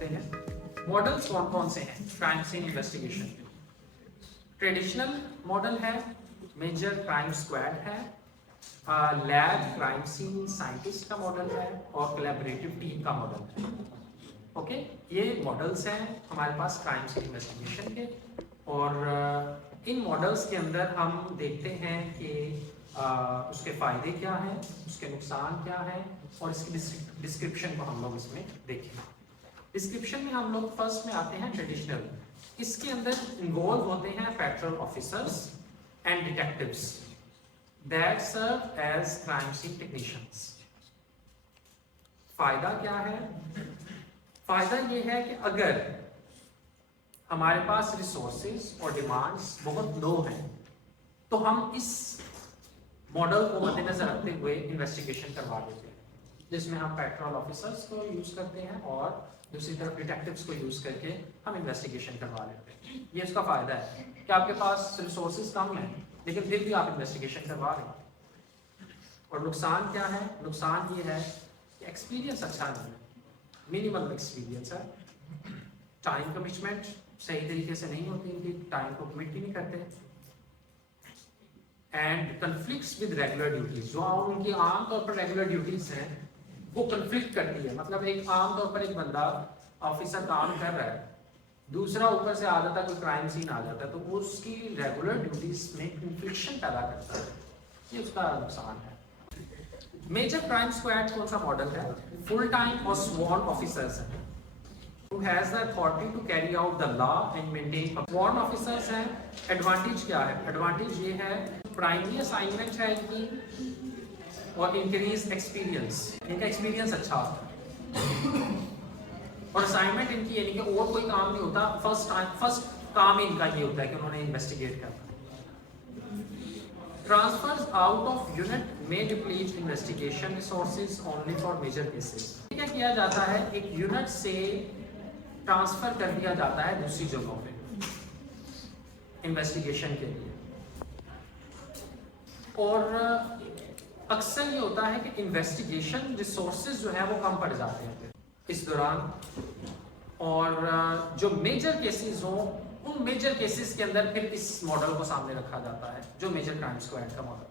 करते हैं। मॉडल्स कौन कौन से हैं क्राइम सीन इन्वेस्टिगेशन के? ट्रेडिशनल मॉडल है, मेजर क्राइम स्क्वाड है, लैब क्राइम सीन साइंटिस्ट का मॉडल है और कोलैबोरेटिव टीम का मॉडल है। ओके, ये मॉडल्स हैं हमारे पास क्राइम सीन इन्वेस्टिगेशन के। और इन मॉडल्स के अंदर हम देखते हैं कि उसके फ़ायदे क्या हैं, उसके नुकसान क्या हैं और इसकी डिस्क्रिप्शन को हम लोग इसमें देखें। डिस्क्रिप्शन में हम लोग फर्स्ट में आते हैं ट्रेडिशनल। इसके अंदर इन्वॉल्व होते हैं federal officers and detectives that serve as crime scene technicians. फायदा क्या है? फायदा ये है कि अगर हमारे पास रिसोर्सेज और डिमांड्स बहुत लो हैं तो हम इस मॉडल को मद्देनजर रखते हुए इन्वेस्टिगेशन करवा देते हैं, जिसमें हम पेट्रोल ऑफिसर्स को यूज करते हैं और दूसरी तरफ डिटेक्टिव्स को यूज करके हम इन्वेस्टिगेशन करवा लेते हैं। ये इसका फायदा है कि आपके पास रिसोर्सेज कम हैं लेकिन फिर भी आप इन्वेस्टिगेशन करवा रहे हैं। और नुकसान क्या है? नुकसान ये है कि एक्सपीरियंस अच्छा नहीं है, मिनिमल एक्सपीरियंस है, टाइम कमिटमेंट सही तरीके से नहीं होती, इनकी टाइम को कमिट ही नहीं करते, and conflicts with regular duties. जो उनकी आमतौर पर रेगुलर ड्यूटीज हैं वो कन्फ्लिक्ट करती है। मतलब एक आमतौर पर एक बंदा ऑफिसर काम कर रहा है, दूसरा ऊपर से आ जाता है, कोई क्राइम सीन आ जाता है, तो उसकी रेगुलर ड्यूटीज में कन्फ्लिक्शन पैदा करता है, ये उसका नुकसान है। मेजर क्राइम स्क्वाड कौन सा मॉडल है? फुल टाइम और स्वॉर्न ऑफिसर्स हैं who has the authority to carry out the law and maintain sworn officers हैं। एडवांटेज क्या है? एडवांटेज ये है प्राइमरी असाइनमेंट है इनकी और इंक्रीज एक्सपीरियंस, इनका एक्सपीरियंस अच्छा होता है और असाइनमेंट इनकी यानी कि और कोई काम नहीं होता, फर्स्ट काम इनका ये होता है कि उन्होंने इन्वेस्टिगेट करना। ट्रांसफर्स आउट ऑफ यूनिट में deplete investigation resources only for major cases. क्या किया जाता है? एक यूनिट से ट्रांसफर कर दिया जाता है दूसरी जगहों पे इन्वेस्टिगेशन के लिए। और अक्सर ये होता है कि इन्वेस्टिगेशन रिसोर्सेज जो है वो कम पड़ जाते हैं इस दौरान, और जो मेजर केसेस हो उन मेजर केसेस के अंदर फिर इस मॉडल को सामने रखा जाता है, जो मेजर क्राइम स्क्वाड का मॉडल।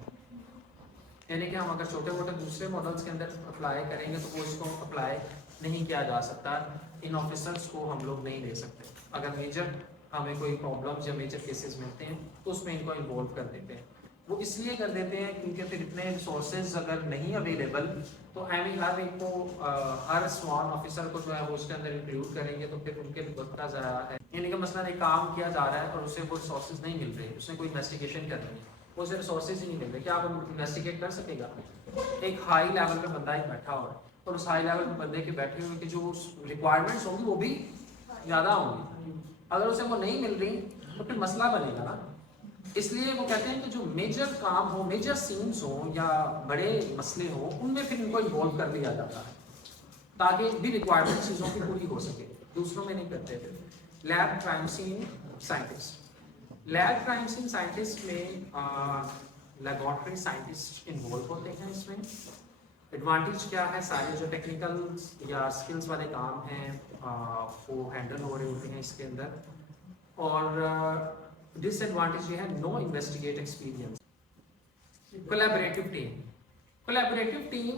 यानी कि हम अगर छोटे मोटे दूसरे मॉडल्स के अंदर अप्लाई करेंगे तो वो इसको अप्लाई नहीं किया जा सकता, इन ऑफिसर्स को हम लोग नहीं ले सकते। अगर मेजर हमें कोई प्रॉब्लम्स या मेजर केसेस मिलते हैं तो उसमें इनको इन्वॉल्व कर देते हैं। वो इसलिए कर देते हैं क्योंकि फिर इतने रिसोर्सेज अगर नहीं अवेलेबल तो हर एक को हर स्वॉर्न ऑफिसर को जो है वो उसके अंदर इंक्लूड करेंगे तो फिर उनके वक्त का ज़रा है। यानी कि मसलन एक काम किया जा रहा है और उसे वो रिसोर्सेज नहीं मिल रहे, उसने कोई इन्वेस्टिगेशन करनी है, उसे रिसोर्सेज ही नहीं मिल रहे, क्या आप इन्वेस्टिगेट कर सकेगा? एक हाई लेवल पे बंदा ही बैठा हुआ है और उस हाई लेवल पे बंदे के बैठे हुए की जो रिक्वायरमेंट्स होंगी वो भी ज़्यादा होंगी, अगर उसे वो नहीं मिल रही तो फिर मसला बनेगा ना। इसलिए वो कहते हैं कि जो मेजर काम हो, मेजर सीन्स हो या बड़े मसले हो, उनमें फिर इनको इन्वॉल्व कर लिया जाता है ताकि भी रिक्वायरमेंट चीज़ों की पूरी हो सके, दूसरों में नहीं करते थे। Lab crime scene scientist. Lab crime scene scientist में लेबोरेटरी साइंटिस्ट इन्वॉल्व होते हैं। इसमें एडवांटेज क्या है? सारे जो टेक्निकल या स्किल्स वाले काम हैं वो हैंडल हो रहे होते हैं इसके अंदर। और डिसएडवांटेज ये है no investigate experience. Collaborative team. Collaborative team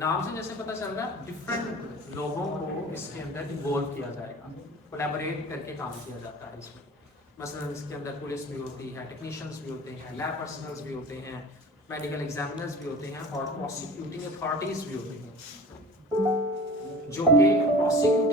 नाम से जैसे पता चल रहा है डिफरेंट लोगों को इसके अंदर इन्वॉल्व किया जाएगा, कोलैबोरेट करके काम किया जाता है इसमें। मसलन इसके अंदर पुलिस भी होती है, टेक्नीशियंस भी होते हैं, लैब पर्सनल्स भी होते हैं, मेडिकल एग्जामिनर्स भी होते हैं और प्रोसिक्यूटिंग अथॉरिटीज भी होती हैं जो कि प्रोसिक्यूट